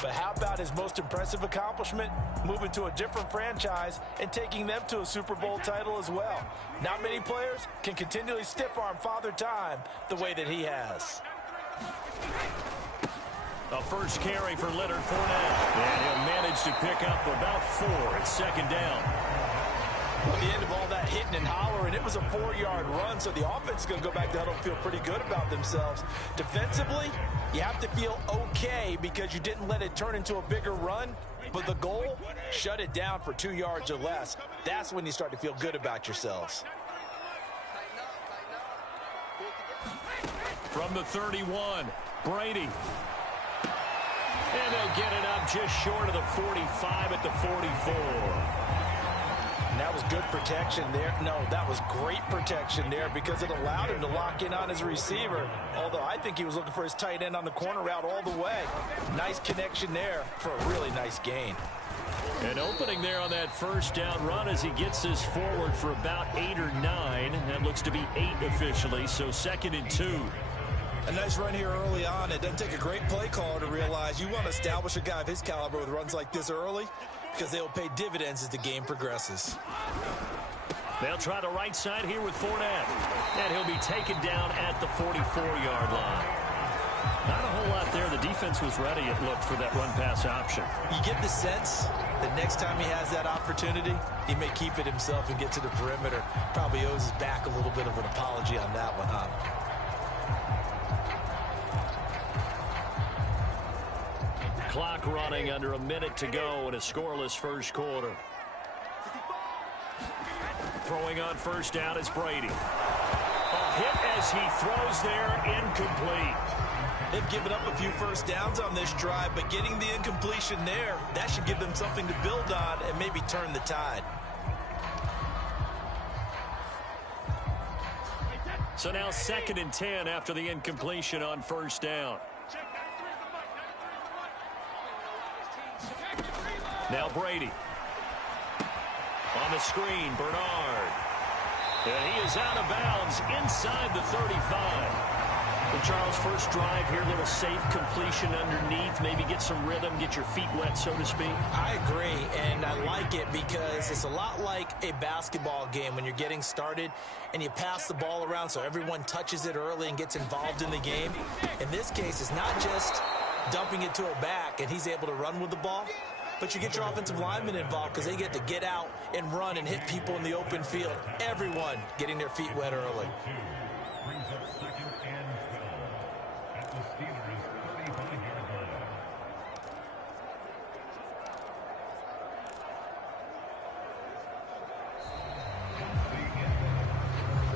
But how about his most impressive accomplishment? Moving to a different franchise and taking them to a Super Bowl title as well. Not many players can continually stiff-arm Father Time the way that he has. A first carry for Leonard Fournette. And he'll manage to pick up about 4 at second down. At the end of all that hitting and hollering, it was a 4-yard run, so the offense is going to go back to huddle and feel pretty good about themselves. Defensively, you have to feel okay because you didn't let it turn into a bigger run, but the goal, shut it down for 2 yards or less. That's when you start to feel good about yourselves. From the 31, Brady. And they'll get it up just short of the 45 at the 44. And that was good protection there. No, that was great protection there because it allowed him to lock in on his receiver. Although I think he was looking for his tight end on the corner route all the way. Nice connection there for a really nice gain. An opening there on that first down run as he gets this forward for about 8 or 9. That looks to be 8 officially, so 2nd and 2. A nice run here early on. It doesn't take a great play caller to realize you want to establish a guy of his caliber with runs like this early because they will pay dividends as the game progresses. They'll try the right side here with Fournette. And he'll be taken down at the 44-yard line. Not a whole lot there. The defense was ready, it looked, for that run-pass option. You get the sense that next time he has that opportunity, he may keep it himself and get to the perimeter. Probably owes his back a little bit of an apology on that one, huh? Clock running under a minute to go in a scoreless first quarter. Throwing on first down is Brady. A hit as he throws there, incomplete. They've given up a few first downs on this drive, but getting the incompletion there, that should give them something to build on and maybe turn the tide. So now 2nd and 10 after the incompletion on first down. Now Brady. On the screen, Bernard. And he is out of bounds inside the 35. And Charles, first drive here, little safe completion underneath. Maybe get some rhythm, get your feet wet, so to speak. I agree, and I like it because it's a lot like a basketball game when you're getting started and you pass the ball around so everyone touches it early and gets involved in the game. In this case, it's not just dumping it to a back and he's able to run with the ball, but you get your offensive linemen involved because they get to get out and run and hit people in the open field. Everyone getting their feet wet early.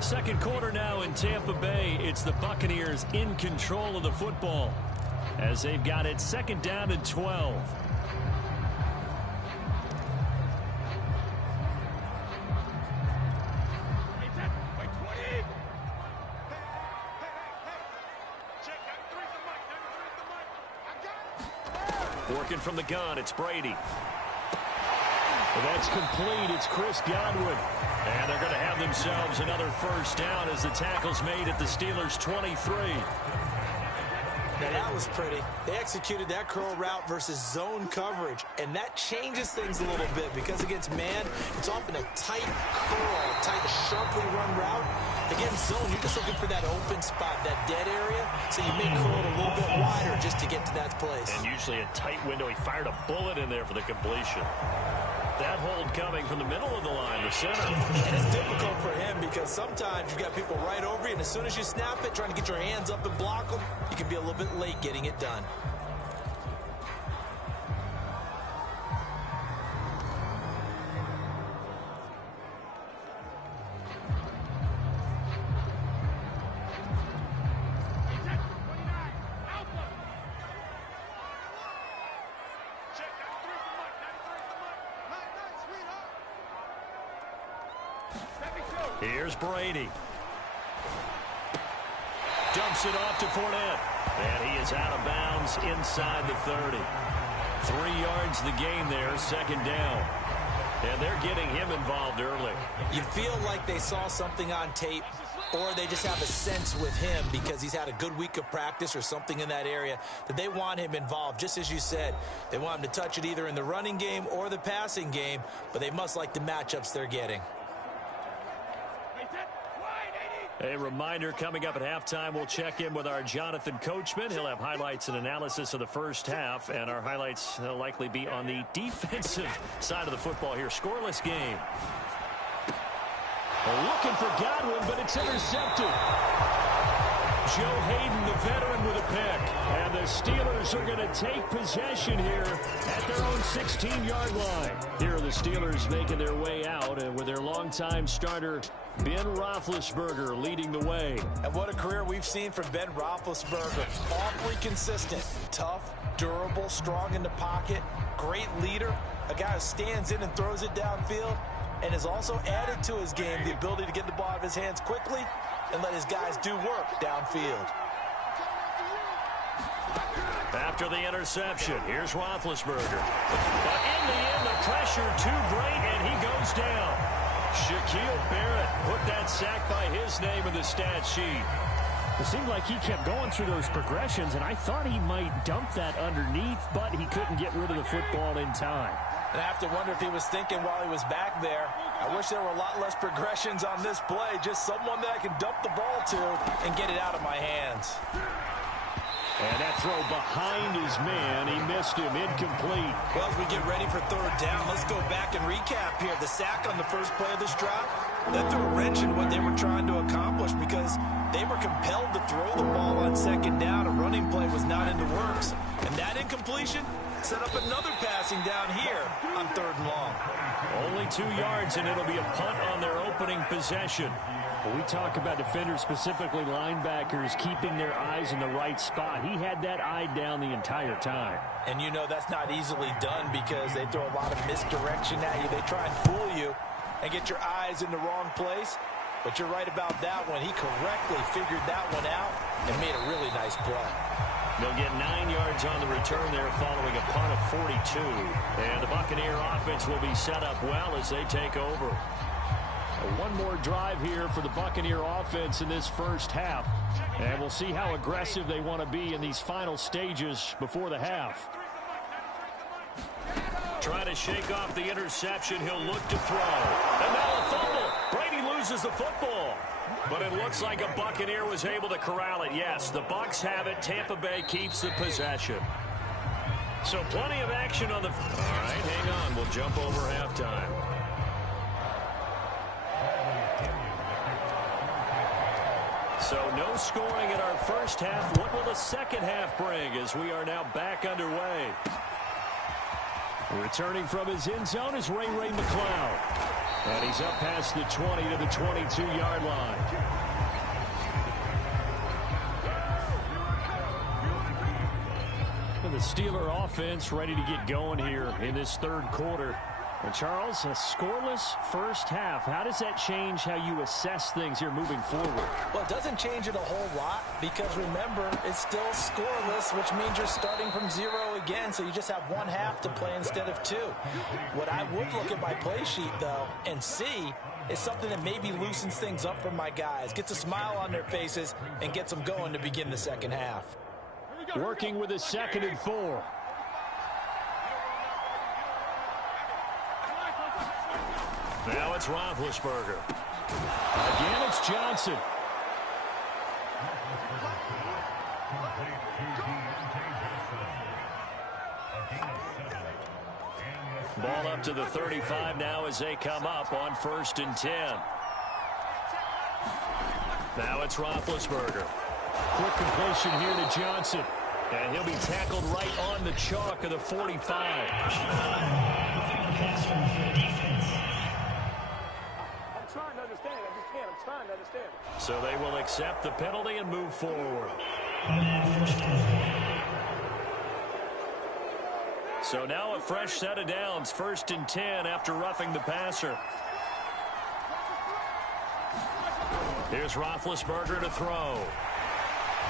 Second quarter now in Tampa Bay. It's the Buccaneers in control of the football as they've got it 2nd down and 12. Working from the gun, it's Brady. That's complete. It's Chris Godwin. And they're going to have themselves another first down as the tackle's made at the Steelers' 23. Now that was pretty. They executed that curl route versus zone coverage, and that changes things a little bit because against man, it's often a tight curl, tight, sharply run route. Against zone, you're just looking for that open spot, that dead area, so you may curl it a little bit wider just to get to that place. And usually a tight window. He fired a bullet in there for the completion. That hold coming from the middle of the line, the center. And it's difficult for him because sometimes you've got people right over you, and as soon as you snap it, trying to get your hands up and block them, you can be a little bit late getting it done. Here's Brady. Dumps it off to Fournette. And he is out of bounds inside the 30. 3 yards the gain there, 2nd down. And they're getting him involved early. You feel like they saw something on tape or they just have a sense with him because he's had a good week of practice or something in that area that they want him involved. Just as you said, they want him to touch it either in the running game or the passing game, but they must like the matchups they're getting. A reminder, coming up at halftime, we'll check in with our Jonathan Coachman. He'll have highlights and analysis of the first half, and our highlights will likely be on the defensive side of the football here. Scoreless game. Looking for Godwin, but it's intercepted. Joe Hayden, the veteran, with a pick. And the Steelers are going to take possession here at their own 16-yard line. Here are the Steelers making their way out, and with their longtime starter, Ben Roethlisberger, leading the way. And what a career we've seen from Ben Roethlisberger. Awfully consistent, tough, durable, strong in the pocket, great leader, a guy who stands in and throws it downfield, and has also added to his game the ability to get the ball out of his hands quickly and let his guys do work downfield. After the interception, here's Roethlisberger. But in the end, the pressure too great, and he goes down. Shaquille Barrett put that sack by his name in the stat sheet. It seemed like he kept going through those progressions, and I thought he might dump that underneath, but he couldn't get rid of the football in time. And I have to wonder if he was thinking while he was back there, I wish there were a lot less progressions on this play, just someone that I can dump the ball to and get it out of my hands. And that throw behind his man, he missed him, incomplete. Well, as we get ready for third down, let's go back and recap here. The sack on the first play of this drive, that threw a wrench in what they were trying to accomplish because they were compelled to throw the ball on second down. A running play was not in the works. And that incompletion set up another passing down here on third and long. Only 2 yards, and it'll be a punt on their opening possession. When we talk about defenders, specifically linebackers, keeping their eyes in the right spot, he had that eye down the entire time. And you know that's not easily done because they throw a lot of misdirection at you. They try and fool you and get your eyes in the wrong place. But you're right about that one. He correctly figured that one out and made a really nice play. They'll get 9 yards on the return there following a punt of 42. And the Buccaneer offense will be set up well as they take over. One more drive here for the Buccaneer offense in this first half. And we'll see how aggressive they want to be in these final stages before the half. Trying to shake off the interception. He'll look to throw. And now a fumble. Brady loses the football. But it looks like a Buccaneer was able to corral it. Yes, the Bucs have it. Tampa Bay keeps the possession. So plenty of action on the... All right, hang on. We'll jump over halftime. So no scoring in our first half. What will the second half bring as we are now back underway? Returning from his end zone is Ray McCloud. And he's up past the 20 to the 22-yard line. And the Steeler offense ready to get going here in this third quarter. And Charles, a scoreless first half. How does that change how you assess things here moving forward? Well, it doesn't change it a whole lot because, remember, it's still scoreless, which means you're starting from zero again, so you just have one half to play instead of two. What I would look at my play sheet, though, and see is something that maybe loosens things up for my guys, gets a smile on their faces, and gets them going to begin the second half. Working with a 2nd and 4. Now it's Roethlisberger. Again, it's Johnson. Ball up to the 35 now as they come up on 1st and 10. Now it's Roethlisberger. Quick completion here to Johnson. And he'll be tackled right on the chalk of the 45. So they will accept the penalty and move forward. So now a fresh set of downs, 1st and 10 after roughing the passer. Here's Roethlisberger to throw.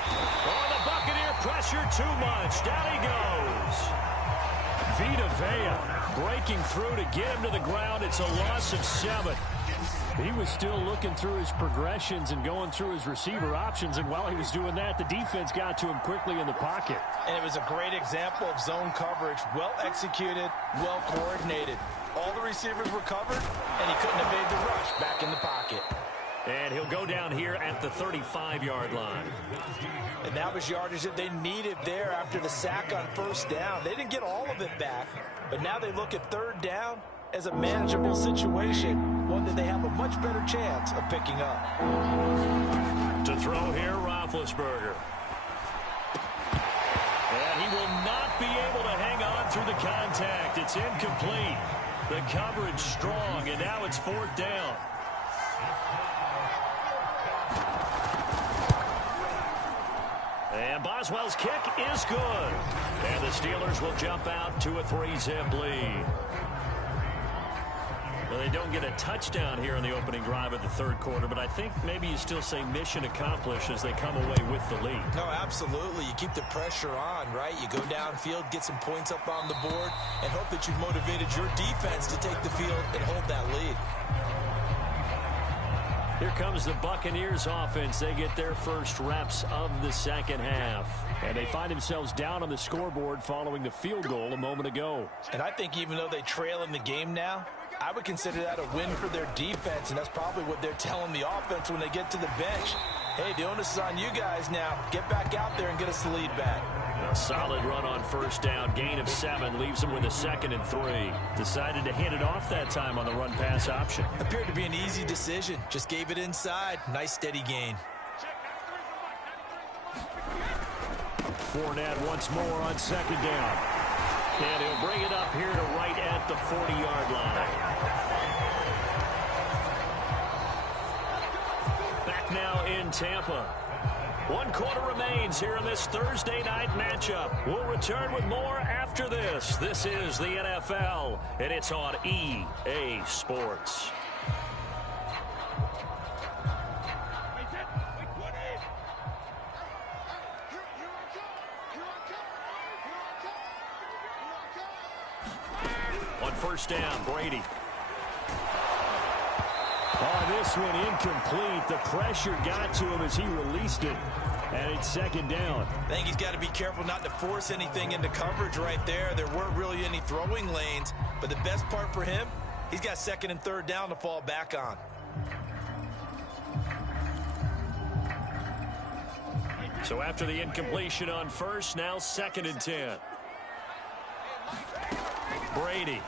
Oh, the Buccaneer pressure too much. Down he goes. Vita Vea breaking through to get him to the ground. It's a loss of 7. He was still looking through his progressions and going through his receiver options, and while he was doing that, the defense got to him quickly in the pocket. And it was a great example of zone coverage. Well executed, well coordinated. All the receivers were covered, and he couldn't evade the rush back in the pocket. And he'll go down here at the 35-yard line. And that was yardage that they needed there after the sack on first down. They didn't get all of it back, but now they look at third down as a manageable situation, one that they have a much better chance of picking up. To throw here, Roethlisberger. And he will not be able to hang on through the contact. It's incomplete. The coverage strong, and now it's fourth down. And Boswell's kick is good. And the Steelers will jump out to a 3-zip lead. Well, they don't get a touchdown here in the opening drive of the third quarter, but I think maybe you still say mission accomplished as they come away with the lead. No, absolutely. You keep the pressure on, right? You go downfield, get some points up on the board, and hope that you've motivated your defense to take the field and hold that lead. Here comes the Buccaneers offense. They get their first reps of the second half. And they find themselves down on the scoreboard following the field goal a moment ago. And I think even though they trail in the game now, I would consider that a win for their defense, and that's probably what they're telling the offense when they get to the bench. Hey, the onus is on you guys now. Get back out there and get us the lead back. A solid run on first down. Gain of 7 leaves them with a 2nd and 3. Decided to hand it off that time on the run-pass option. Appeared to be an easy decision. Just gave it inside. Nice steady gain. Fournette once more on second down. And he'll bring it up here to right at the 40-yard line. Back now in Tampa. 1 quarter remains here in this Thursday night matchup. We'll return with more after this. This is the NFL, and it's on EA Sports. On first down, Brady. Oh, this one incomplete. The pressure got to him as he released it. And it's second down. I think he's got to be careful not to force anything into coverage right there. There weren't really any throwing lanes. But the best part for him, he's got second and third down to fall back on. So after the incompletion on first, now 2nd and 10. Brady.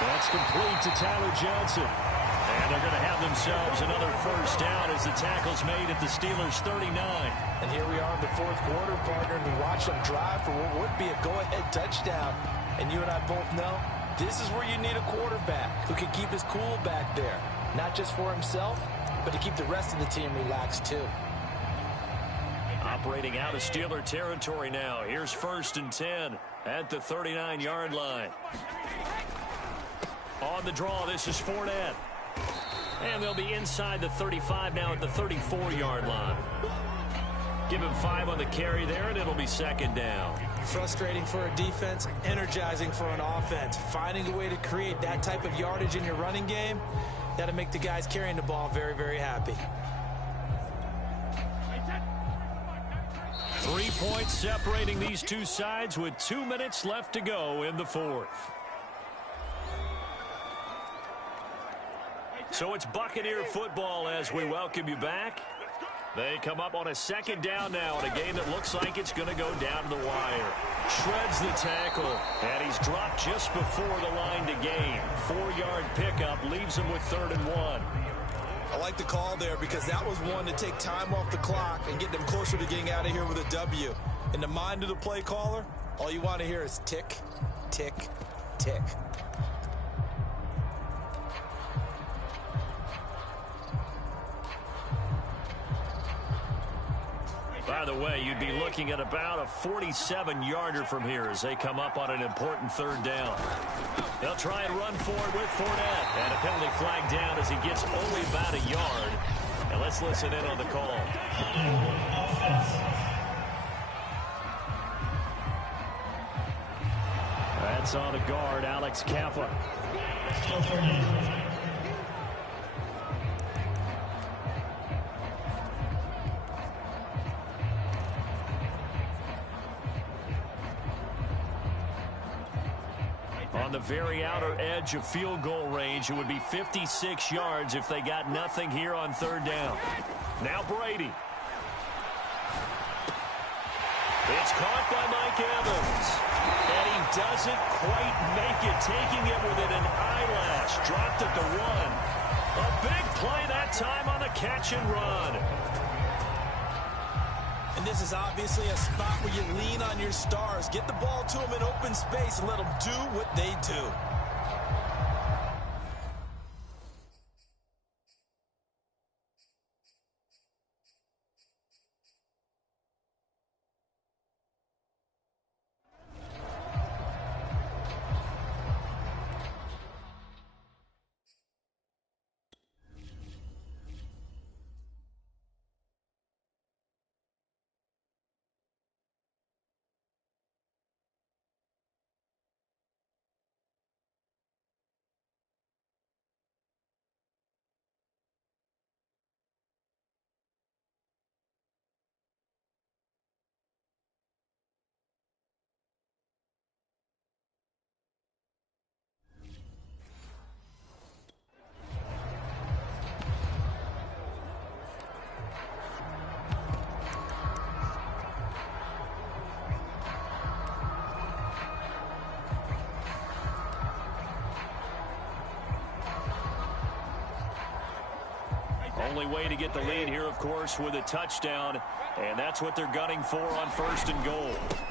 That's complete to Tyler Johnson. And they're going to have themselves another first down as the tackle's made at the Steelers' 39. And here we are in the fourth quarter, partner, and we watch them drive for what would be a go-ahead touchdown. And you and I both know this is where you need a quarterback who can keep his cool back there. Not just for himself, but to keep the rest of the team relaxed too. Operating out of Steeler territory now. Here's 1st and 10 at the 39-yard line. On the draw, this is Fournette. And they'll be inside the 35 now at the 34-yard line. Give him 5 on the carry there, and it'll be second down. Frustrating for a defense, energizing for an offense. Finding a way to create that type of yardage in your running game, that'll make the guys carrying the ball very, very happy. 3 points separating these two sides with 2 minutes left to go in the fourth. So it's Buccaneer football as we welcome you back. They come up on a second down now in a game that looks like it's going to go down to the wire. Shreds the tackle, and he's dropped just before the line to gain. 4-yard pickup leaves him with 3rd and 1. I like the call there because that was one to take time off the clock and get them closer to getting out of here with a W. In the mind of the play caller, all you want to hear is tick, tick, tick. By the way, you'd be looking at about a 47-yarder from here as they come up on an important 3rd down. They'll try and run forward with Fournette. And a penalty flag down as he gets only about a yard. And let's listen in on the call. That's on the guard, Alex Kappa. On the very outer edge of field goal range, it would be 56 yards if they got nothing here on third down. Now Brady. It's caught by Mike Evans. And he doesn't quite make it, taking it within an eyelash. Dropped at the 1. A big play that time on the catch and run. And this is obviously a spot where you lean on your stars. Get the ball to them in open space and let them do what they do. Only way to get the lead here, of course, with a touchdown. And that's what they're gunning for on 1st and goal.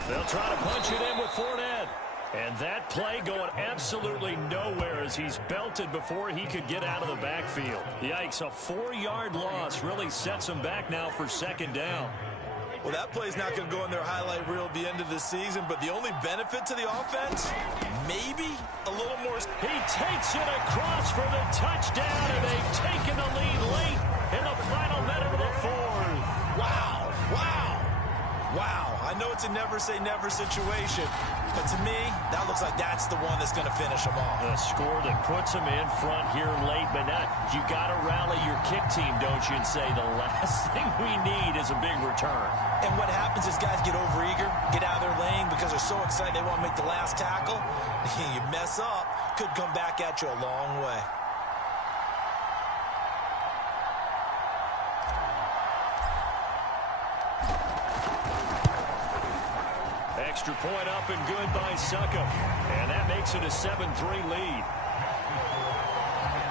They'll try to punch it in with Fournette. And that play going absolutely nowhere as he's belted before he could get out of the backfield. Yikes, a 4-yard loss really sets him back now for 2nd down. Well, that play's not going to go in their highlight reel at the end of the season, but the only benefit to the offense, maybe a little more. He takes it across for the touchdown, and they've taken the lead late in the final minute of the 4th. Wow, wow, wow. I know it's a never-say-never situation, but to me, that looks like that's the one that's going to finish them off. The score that puts them in front here late, but not. You got to rally your kick team, don't you, and say the last thing we need is a big return. And what happens is guys get overeager, get out of their lane because they're so excited they want to make the last tackle. You mess up, could come back at you a long way. Extra point up and good by Suckup. And that makes it a 7-3 lead.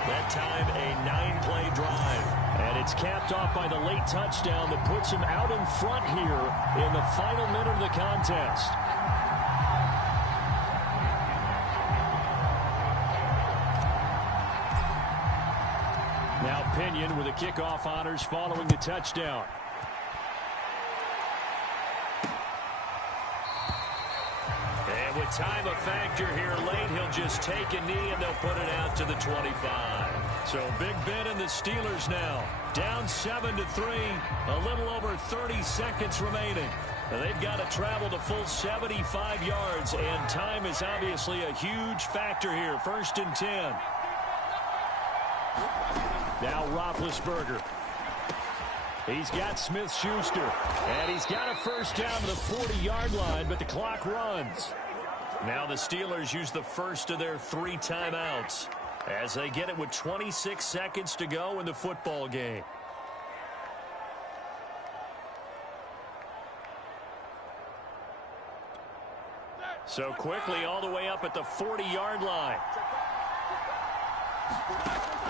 That time a 9-play drive. And it's capped off by the late touchdown that puts him out in front here in the final minute of the contest. Now Pinion with the kickoff honors following the touchdown. And with time a factor here late, he'll just take a knee and they'll put it out to the 25. So Big Ben and the Steelers now down 7-3, a little over 30 seconds remaining. Now they've got to travel the full 75 yards, and time is obviously a huge factor here. 1st and 10. Now Roethlisberger. He's got Smith-Schuster, and he's got a 1st down to the 40-yard line, but the clock runs. Now the Steelers use the first of their 3 timeouts as they get it with 26 seconds to go in the football game. So quickly all the way up at the 40-yard line.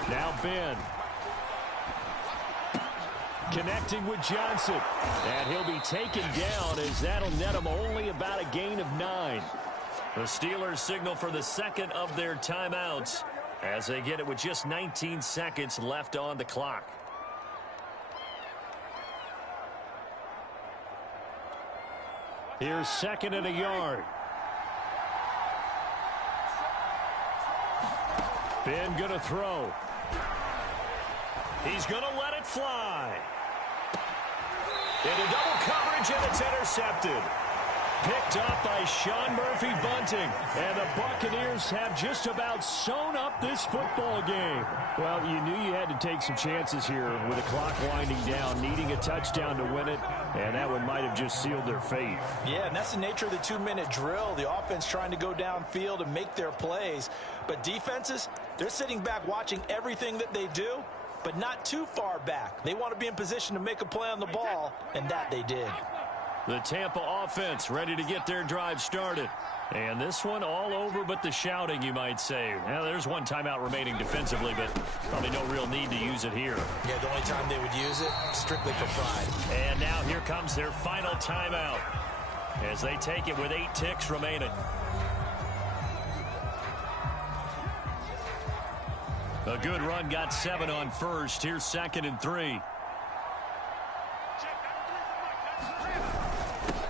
Now Ben. Connecting with Johnson. And he'll be taken down as that'll net him only about a gain of 9. The Steelers signal for the second of their timeouts as they get it with just 19 seconds left on the clock. Here's 2nd and a yard. Ben gonna throw. He's gonna let it fly. Into double coverage, and it's intercepted. Picked up by Sean Murphy Bunting. And the Buccaneers have just about sewn up this football game. Well, you knew you had to take some chances here with the clock winding down, needing a touchdown to win it, and that one might have just sealed their fate. Yeah, and that's the nature of the 2-minute drill. The offense trying to go downfield and make their plays. But defenses, they're sitting back watching everything that they do, but not too far back. They want to be in position to make a play on the ball, and that they did. The Tampa offense ready to get their drive started. And this one all over but the shouting, you might say. Now, there's one timeout remaining defensively, but probably no real need to use it here. Yeah, the only time they would use it, strictly for pride. And now here comes their final timeout as they take it with 8 ticks remaining. A good run got 7 on first. Here's 2nd and 3.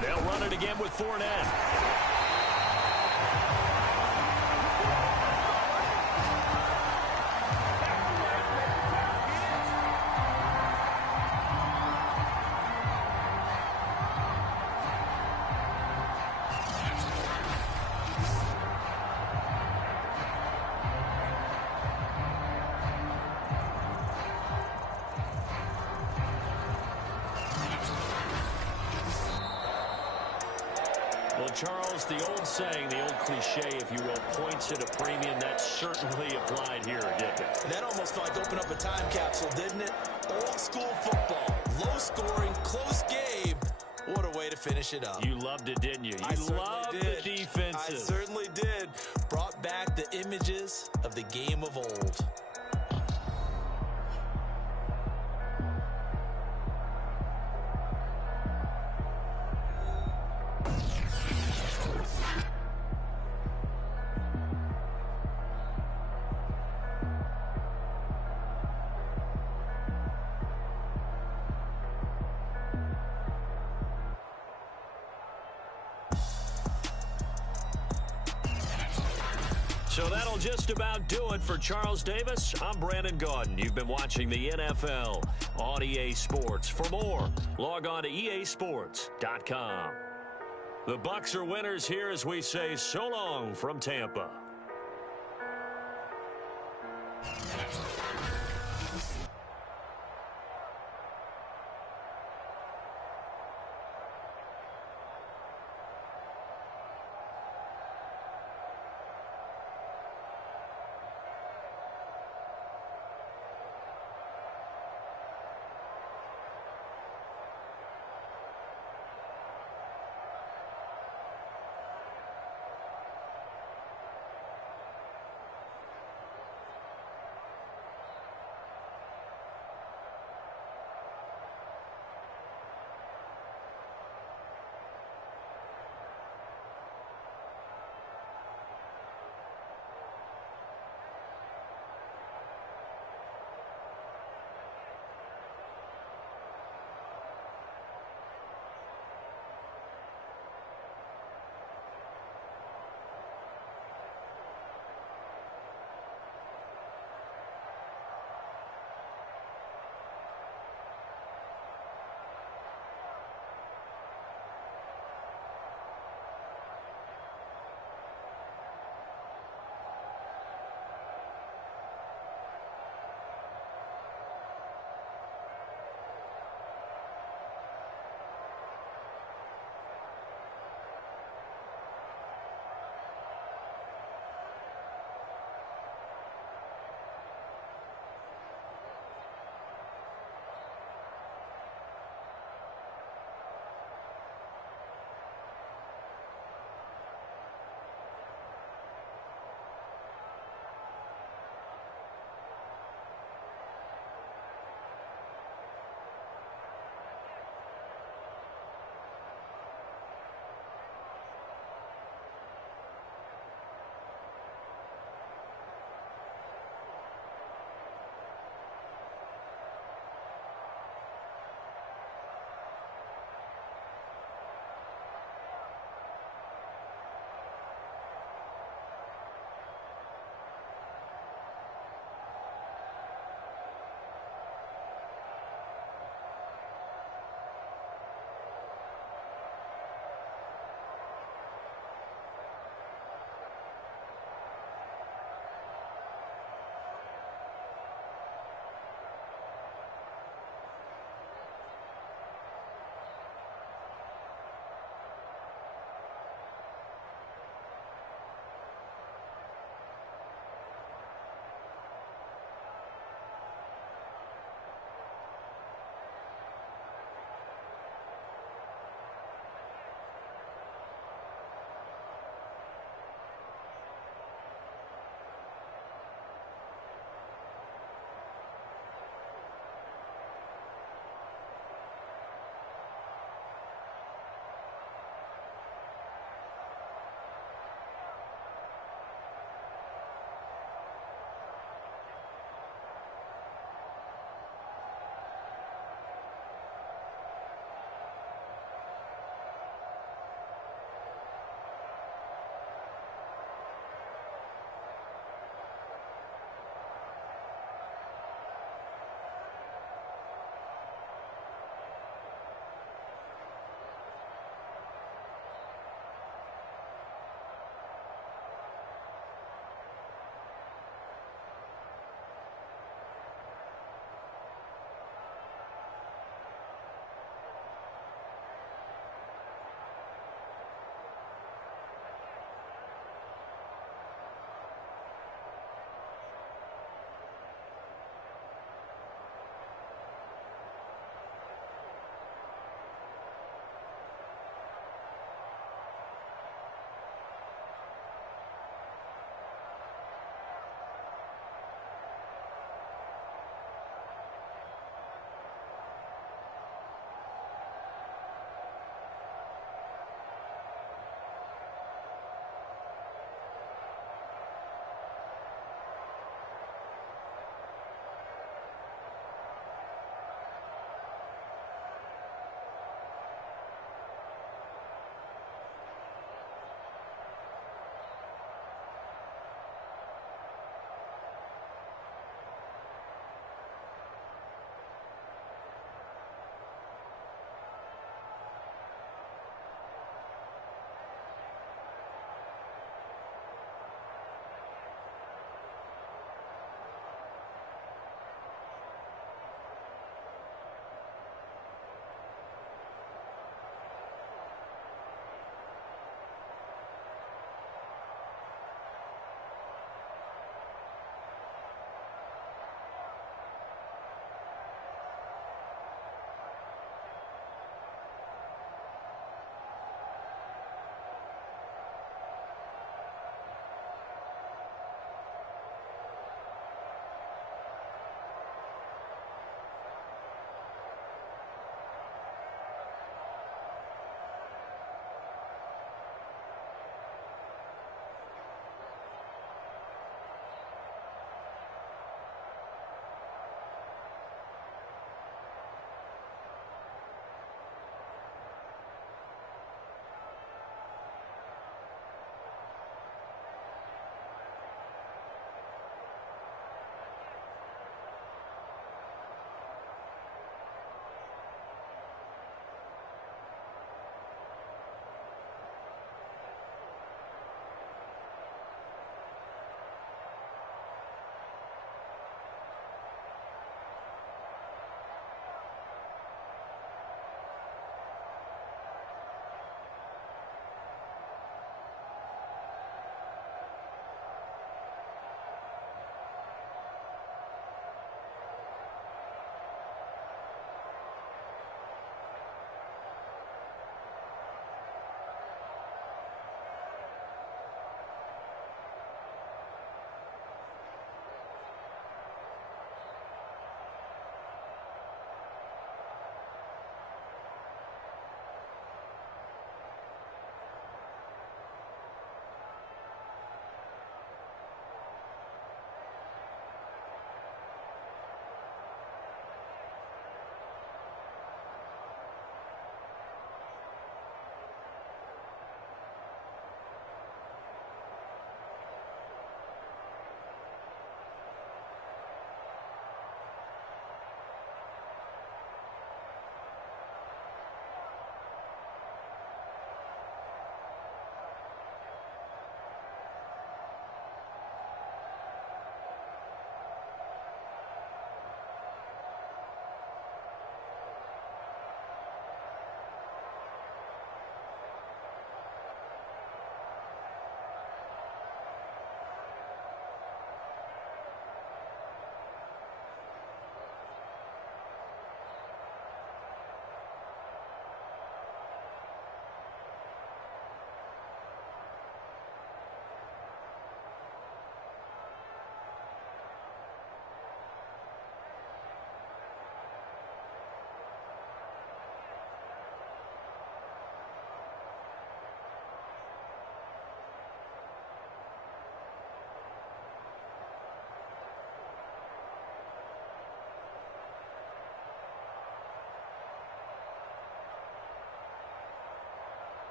They'll run it again with Fournette. Charles, the old saying, the old cliche, if you will, points at a premium. That certainly applied here, didn't it? That almost felt like opened up a time capsule, didn't it? Old school football, low scoring, close game. What a way to finish it up. You loved it, didn't you? You loved the defenses. I certainly did. Brought back the images of the game of old. So that'll just about do it for Charles Davis. I'm Brandon Gaudin. You've been watching the NFL on EA Sports. For more, log on to easports.com. The Bucs are winners here as we say so long from Tampa.